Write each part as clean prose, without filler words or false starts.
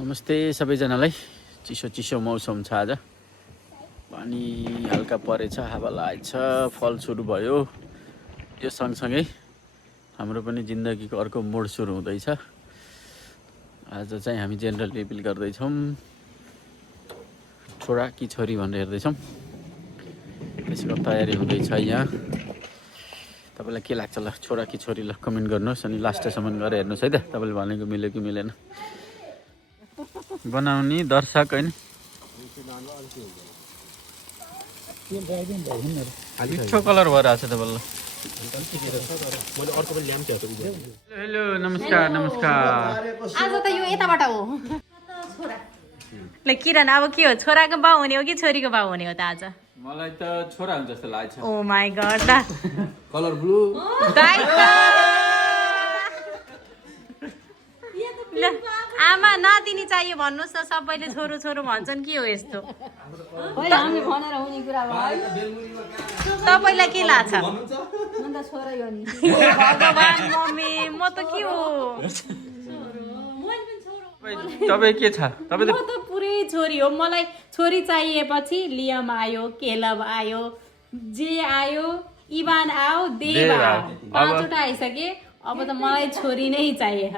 नमस्ते सबैजनालाई। चिसो चिसो मौसम छ आज। पानी हल्का परेछ, हावा लागेछ, फल सुरु भयो। यो सँगसँगै हाम्रो पनि जिन्दगीको अर्को मोड सुरु हुँदैछ। आज चाहिँ हामी जेनरल रिभिल गर्दैछौँ। छोरा कि छोरी भनेर हेर्दैछौँ। त्यसको तयारी हुँदैछ यहाँ। तपाईँलाई के लाग्छ ल, छोरा कि छोरी? ल कमेन्ट गर्नुहोस् अनि लास्टसम्म गएर हेर्नुहोस् है त, तपाईँले भनेको मिल्यो कि मिलेन। बनाउने दर्शक होइन, मिठो कलर भएर आएको छ त बल्ल। हेलो नमस्कार नमस्कार। आज त यो यताबाट हो ल किरण। अब के हो, छोराको बाउ हुने हो कि छोरीको बाउ हुने हो त आज? मलाई त छोरा हुन्छ जस्तो लाग्छ। ओ माय गॉड दा कलर ब्लू। ल आमा नदिनी चाहियो भन्नुहोस् न, सबैले छोरो छोरो भन्छन्। के हो यस्तो? तपाईँलाई के लाग्छ? भगवान् मम्मी, म त के हो? तपाईँ के छ? तपाईँ म त पुरै छोरी हो। मलाई छोरी चाहिएपछि लियम आयो, केलब आयो, जे आयो, इभान आयो, देव आयो, पाँचवटा आइसके। अब त मलाई छोरी नै चाहिए।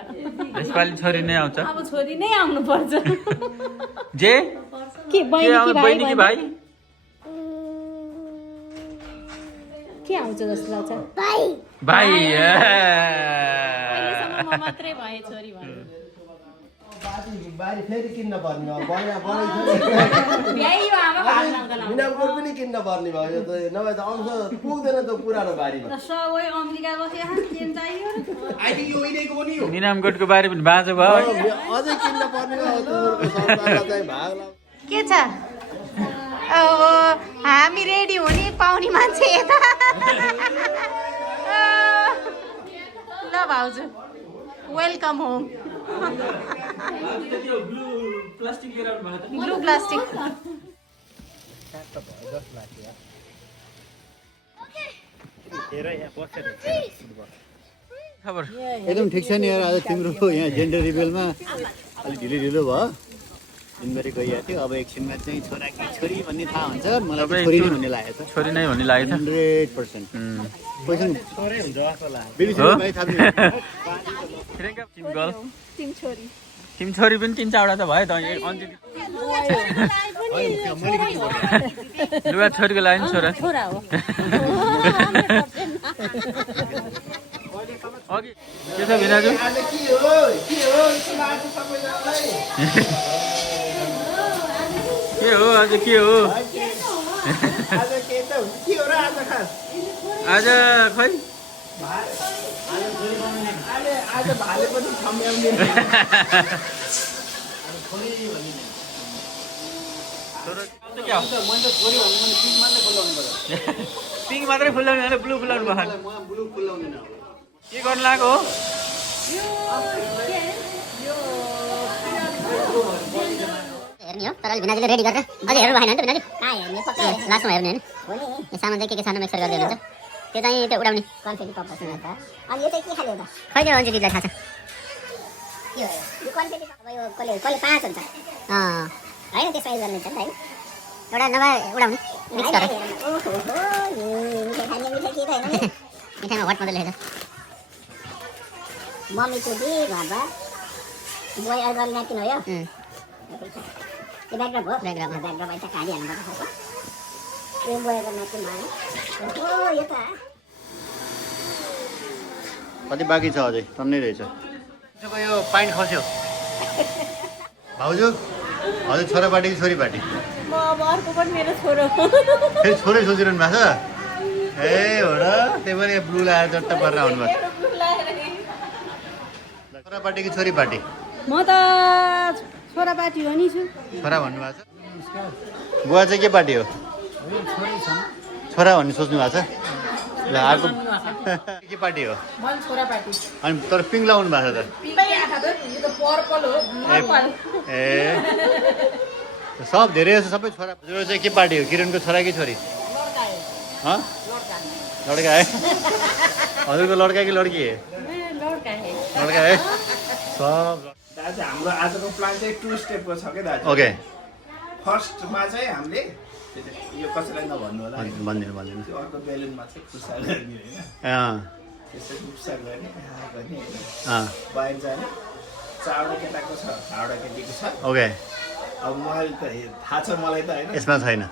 यसपालि छोरी नै आउँछ। अब छोरी नै आउनु पर्छ। जे के बहिनी कि भाइ? के आउँछ जस्तो लाग्छ? भाइ। अहिलेसम्म म मात्रै भए छोरी भन्नु। बारी फेरि किन्न पर्ने भयो। भ्याइयो आमा भाग्नको लागि। मिनामकोट पनि किन्न पर्ने भयो। त नभए त अंश पुग्दैन त पुरानो बारीमा। सबै अमेरिका बस्यो केन चाहियो। आई थिंक यो इनेको पनि हो। मिनामकोटको बारे पनि बाँझो भयो। अझै किन्न पर्ने भयो। तिम्रो सन्तानलाई चाहिँ भाग लाऊ। के छ? अब हामी रेडी हुने पाउने मान्छे यता। ल भाउजू, वेलकम होम। Blue plastic. खबर एकदम ठिक छ नि यार। आज तिम्रो यहाँ जेन्डर रिभेलमा अलिक ढिलो भयो। दिनभरि गइरहेको थियो। अब एकछिनमा चाहिँ छोरा कि छोरी भन्ने थाहा हुन्छ। मलाई चाहिँ छोरी नै भन्ने लागेको छ। छोरी नै भन्ने लागेको छ 100%। क्वेसन छोरै हुन्छ जस्तो लाग्यो। बेबी छोरी भाइ थाहा तिमी छोरी पनि 3-4वटा त भयो त। लुगा छोरीको लागि नि छोरा छोरा हो। अघि के छ भिनाजु? के हो आज? के हो आज? खै पिङ्क मात्रै फुलाउने, ब्लू फुलाउनु भयो। के गर्नु लाग्यो हो? हेर्ने हो तर अलि भिनाजुले रेडी गरेर अझै हेर्नु भएन नि त भिनाजु? कहाँ हेर्ने? पक्का लास्टमा हेर्ने होइन? यो सामान चाहिँ के सानो मिक्सर गर्दै हुनुहुन्छ त्यो चाहिँ त्यो उडाउने कन्फेटी पप बस्नु हुन्छ। अनि यो चाहिँ के खाले हो त? खै त्यो अन्जी दिदीलाई थाहा छ। यो कन्फेटी पप अब यो कसले 5 हुन्छ होइन? त्यसमा युज गर्नुहुन्छ नि त होइन? एउटा नभए उडाउने मिक्स गरेर। ओहो यो मिठाई खाने मिठाई के त होइन? मिठाईमा भट मजाले हेर्छ। मम्मी चुदी बाबा बोय अर्गन न्यापकिन हो यो। यो ब्याकड्रप हो। ब्याकड्रप अहिले त काटिहाल्नु पर्छ। यो बोय अर्गन न्यापकिन भयो। ओहो यो त कति बाँकी छ अझै? टन्नै रहेछ। यो पाइन्ट खस्यो। भाउजू हजुर छोरा पार्टी कि छोरी पार्टी? म अब अर्को पनि मेरो छोरो। फेरि छोरै सोचिरहनु भएको छ? ए हो र। त्यही पनि ब्लू लगाएर चट्ट परेर आउनुभएको। छोरा पार्टी कि छोरी पार्टी? म त छोरा पार्टी हो नि छु। छोरा भन्नुभएको छ। बुवा चाहिँ के पार्टी हो? छोरा भन्ने सोच्नु भएको छ? ल अर्को के पार्टी हो? छोरा पार्टी। अनि तर पिङ्क लगाउनु भएको छ त? पर्पल हो। ए सब धेरै जस्तो सबै छोरा। हजुर चाहिँ के पार्टी हो? किरणको छोरा कि छोरी? लड्का है। हजुरको लड्का कि लड्की है? लड्का है सब। अच्छा हाम्रो आजको प्लान चाहिँ 2 स्टेपको छ के दाजु ओके फर्स्टमा चाहिँ हामीले यो कसैलाई नभन्नु होला भन्दिनु त्यो अर्को बेलुनमा चाहिँ खुसा गर्ने होइन त्यसरी खुसा गर्ने गर्ने बाहिर जाने 4वटा केटाको छ 6वटा केटीको छ ओके अब मैले त थाहा छ मलाई त होइन यसमा छैन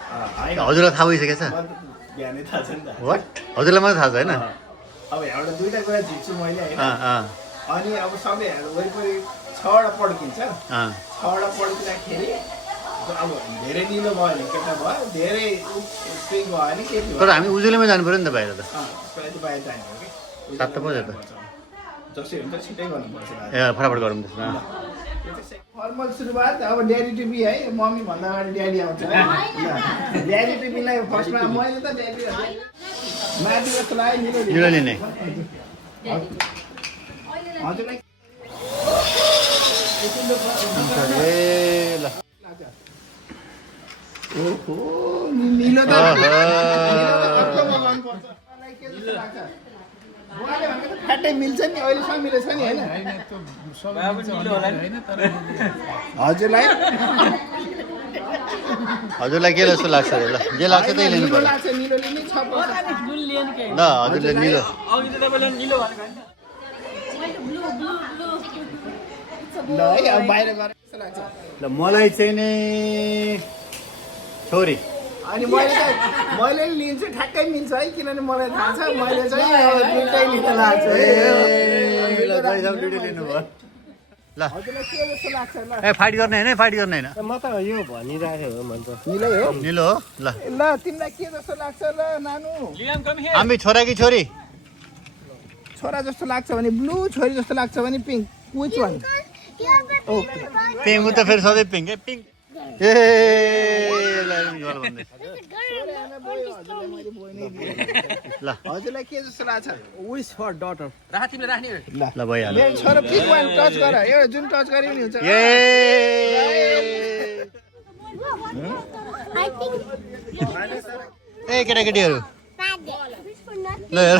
होइन हजुरलाई थाहा भइसकेको छ म त बिहानै थाहा छ नि त वाट हजुरलाई मात्रै थाहा छ होइन अब एउटा 2टा कुरा झिक्छु मैले होइन अनि अब सबैहरू वरिपरि 6वटा पड्किन्छ 6वटा पड्किँदाखेरि अब धेरै निलो भयो भने केटा भयो धेरै पिङ भयो भने केटी तर भयो हामी उजुलेमै जानु पऱ्यो नि त बाहिर त यति बाहिर जाने हो कि 7 त बज्यो त जसै हुन्छ छिटै गर्नुपर्छ ए फटाफट गरौँ त्यसमा फर्मल सुरुवात अब ड्याडी टु बी है मम्मी भन्दा अगाडि ड्याडी आउँछ ड्याडी टु बीलाई फर्स्टमा मैले त ड्याडी माथि जस्तो लाग्यो निलो लिने हजुरलाई ए ल ओहो निलो त अर्को मगाउनु पर्छ मलाई के जस्तो लाग्छ बुवाले भनेको त फ्याटै मिल्छ नि अहिलेसम्म मिलेछ नि होइन हजुरलाई के जस्तो लाग्छ ल जे लाग्छ त्यही लिनु निलो पर्यो लाग्छ निलो लिने 6% ल हजुरले निलो ल है अब बाहिर गएर कस्तो लाग्छ ल मलाई चाहिँ नि छोरी अनि मैले लिन्छु ठ्याक्कै मिल्छ है किनभने मलाई थाहा छ मैले चाहिँ अब दुइटै लिन लाग्छ है लिनु भयो ल हजुरलाई के जस्तो लाग्छ ल ए फाइट गर्ने होइन फाइट गर्ने होइन म त यो भनिरहेको हो भन्छ निलै हो निलो हो ल ल तिमीलाई के जस्तो लाग्छ ल नानु हामी छोरा कि छोरी छोरा जस्तो लाग्छ भने ब्लू छोरी जस्तो लाग्छ भने पिङ्क विच वान पिङ त फेरि सधैँ पिङ है पिङ ए ल हजुरलाई के जस्तो लाग्छ विश फर डटर ल भइहाल्यो मेरो छोरो पिक वान टच गर एउटा जुन टच गरे पनि हुन्छ ए ए केटाकेटीहरू ल हेर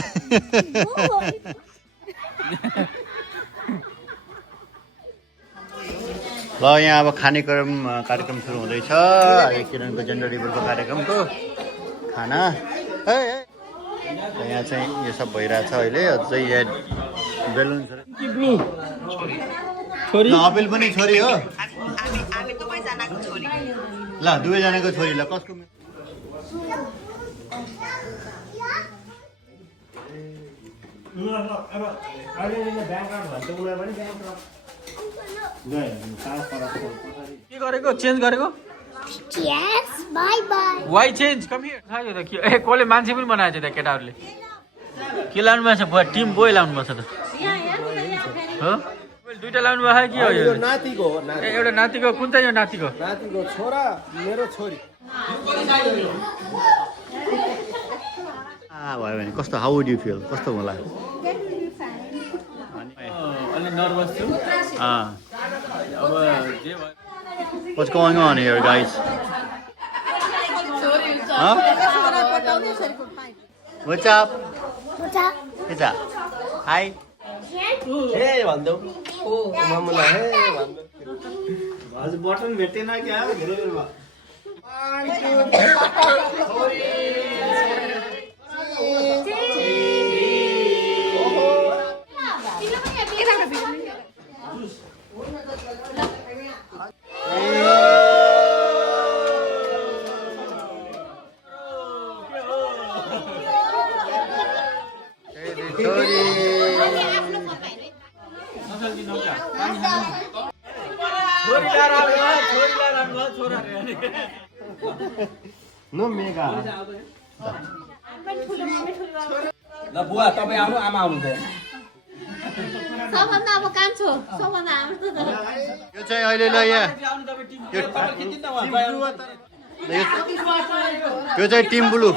ल यहाँ अब कार्यक्रम सुरु हुँदैछ अहिले किरणको जेन्डर रिभलको कार्यक्रमको खाना यहाँ चाहिँ यो सब भइरहेछ अहिले अझै यहाँ बेलुन अपेल पनि छोरी हो ल दुवैजनाको छोरी ल कसको के गरेको चेन्ज गरेको Yes, bye bye. Why change come here खायो त के ए कसले मान्छे पनि बनाएको छ त केटाहरूले के लाउनु भएको छ टिम बोय लाउनु भएको छ त हो दुईटा लाउनु भएको कि हो यो नातिको हो ए एउटा नातिको कुन चाहिँ यो नातिको नातिको छोरा मेरो छोरी भयो भने कस्तो हाउ वुड यु फिल कस्तो होला अलि नर्भस छु अब जे भयो What's going on here, guys? Huh? What's up? What's up? What's up? Hi. हे भन्देऊ मामुलाई हे भन्देऊ हजुर बटन भेटेन क्या धेरै बेर भयो नो मेगा ल बुवा तपाईँ आउनु आमा आउनुहुँदैन सबभन्दा अब कान्छो सबभन्दा हाम्रो यो चाहिँ अहिले ल यहाँ यो चाहिँ टिम ब्लू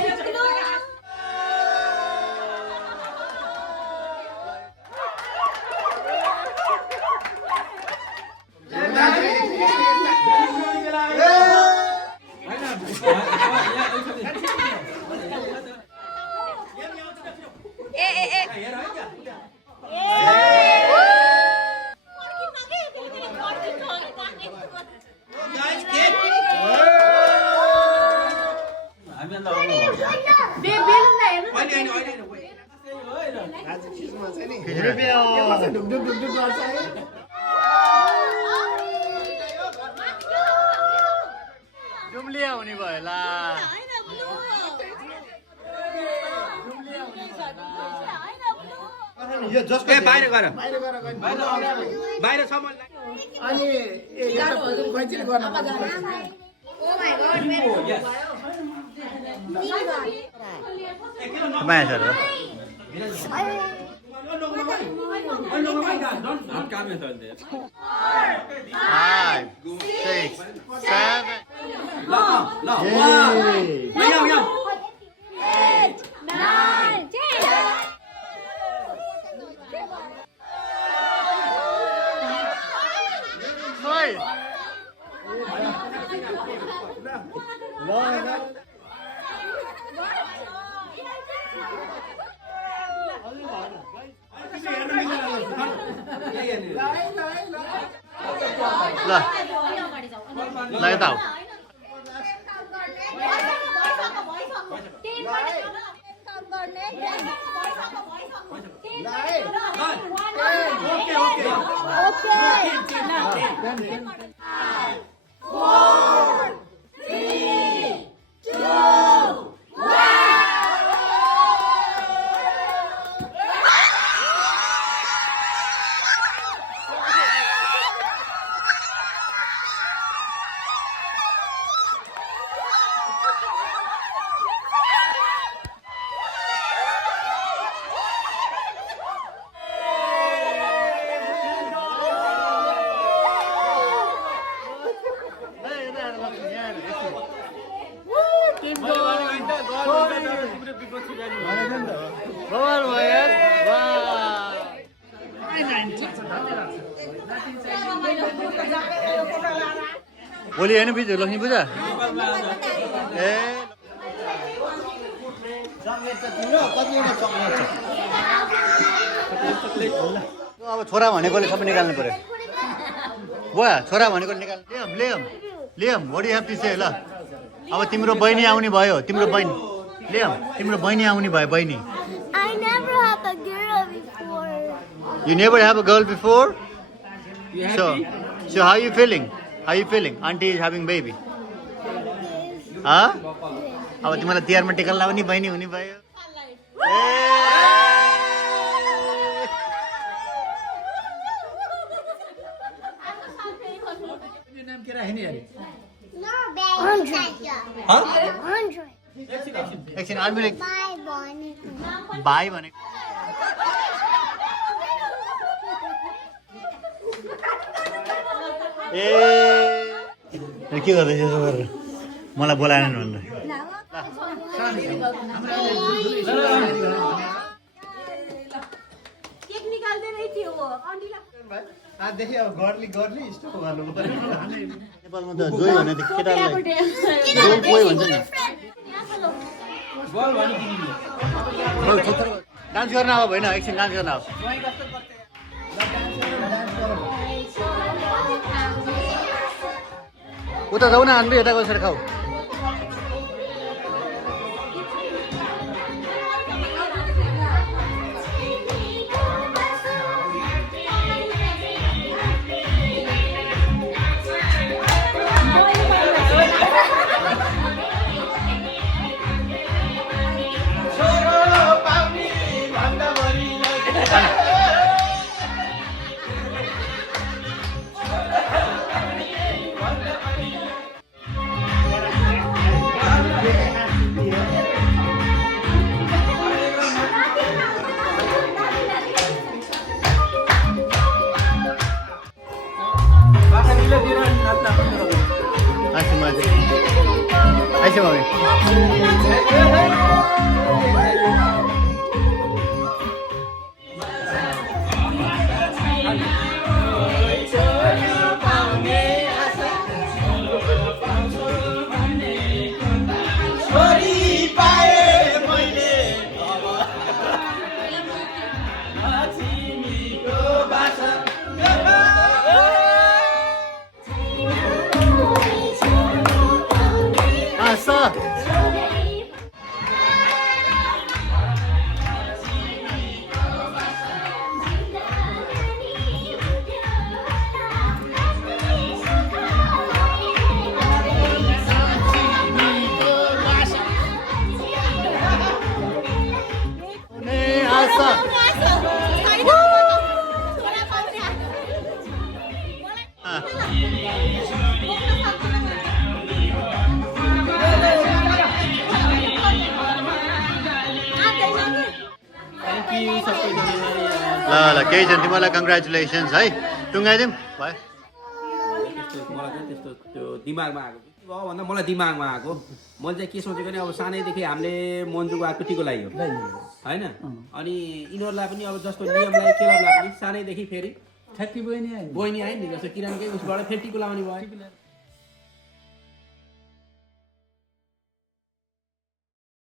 ढुकढुक ढुकढुक गर्छ है डुम्लिया हुने भयो ला यो जसको बाहिर गएर बाहिर गएर बाहिर सम्म अनि कैँचीले गर्न माया सर Five, six, seven. ल यता आऊ भोलि होइन बिज लक्ष्मी पूजा ए अब छोरा भनेकोले सबै निकाल्नु पर्यो बुवा छोरा भनेको निकाल्नु Liam Liam Liam what you have to say ल अब तिम्रो बहिनी आउने भयो तिम्रो बहिनी लियम तिम्रो बहिनी आउने भयो बहिनी I never had a girl before. You never have a girl before? So how you feeling? How you feeling? Auntie is having baby. Huh? अब तिमीलाई तिहारमा टिका लगाउने बहिनी हुने भयो नाम के राख्ने अरे No, baby. 100. एकछिन आर्मी Bye, Bonnie. भाइ भनेको ए के गर्दैछ यसो गरेर मलाई बोलाएन भनेर केक निकाल्दै नै थियो आजदेखि अब गर्ली गर्ली स्टप गर्नु पर्यो नेपालमा त जोइ भने त केटालाई जोइ पोइ भन्छ नि डान्स गर्न अब होइन एकछिन डान्स गर्न अब उता जाऊ न अन्बी यता बसेर खाऊ ऐसे मम्मी थ्याङ्क यू सबैजनालाई ल केही छैन तिमीलाई कङ्ग्रेचुलेसन्स है टुङ्गाइदिउँ भयो मलाई चाहिँ त्यस्तो त्यो दिमागमा आएको के भयो भन्दा मलाई दिमागमा आएको मैले चाहिँ के सोचेको नि अब सानैदेखि हामीले मन्जुको आएको टिको लगायो होइन अनि यिनीहरूलाई पनि अब जस्तो नियमलाई केलालाई पनि सानैदेखि फेरि ठ्याक्कै बहिनी बहिनी आयो नि जस्तो किरानकै उसबाट फेरि टिको लगाउने भयो